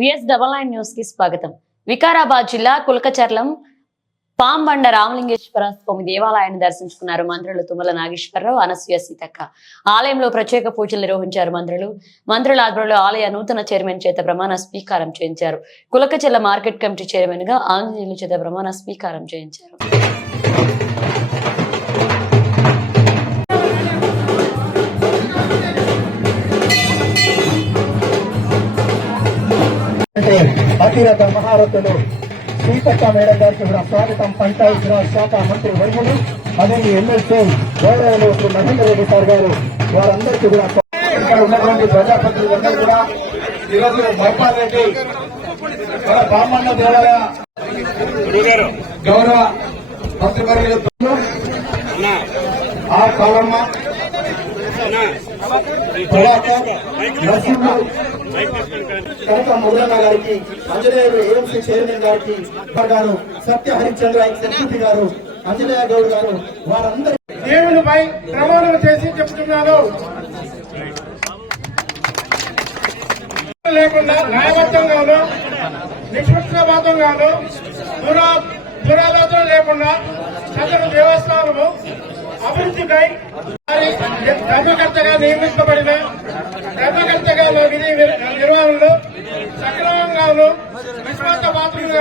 VS double nine న్యూస్కి స్వాగతం. వికారాబాద్ జిల్లా కులకచర్లం పాంబండ రామలింగేశ్వర స్వామి దేవాలయాన్ని దర్శించుకున్నారు మంత్రులు తుమ్మల నాగేశ్వరరావు అనసూయ సీతక్క. ఆలయంలో ప్రత్యేక పూజలు నిర్వహించారు మంత్రులు. మంత్రుల ఆధ్వర్యంలో ఆలయ నూతన చైర్మన్ చేత ప్రమాణ స్వీకారం చేయించారు. కులకచెల్ల మార్కెట్ కమిటీ చైర్మన్గా ఆంజనేయులు చేత ప్రమాణ స్వీకారం చేయించారు. అంటే అతిరథ మహారథులు సీతక్క మేడం గారికి కూడా స్వాగతం. పంచాయతీ రాజ్ శాఖ మంత్రి వర్గులు అదే ఎమ్మెల్సీ గౌరవులు శ్రీ మహేందర్ రెడ్డి సార్ గారు. వారందరికీ కూడా ఉన్నటువంటి ప్రజాప్రతినిధులందరూ కూడా ఈరోజు మైపాల్ రెడ్డి మన బ్రాహ్మణ దేవాలయ గౌరవ మంత్రివర్యులు ఆ కాలమ్మ ప్రభాకర్ నరసింహులు కనుక మురళన్న గారికి ఆంజనేయులు ఏఎంసీ చైర్మన్ గారికి గారు సత్య హరిచంద్ర సెక్యూరిటీ గారు ఆంజనేయ గౌడ్ గారు వారందరూ దేవునిపై ప్రమాణం చేసి చెప్తున్నారు లేకుండా న్యాయబద్ధంగాను నిష్పక్షపాతంగాను దురా దురాలోచన లేకుండా సదరు దేవస్థానము అభివృద్ధికై ధర్మకర్తగా నియమించబడిన ధర్మకర్త విషయంలో విశ్వాస పాత్రలు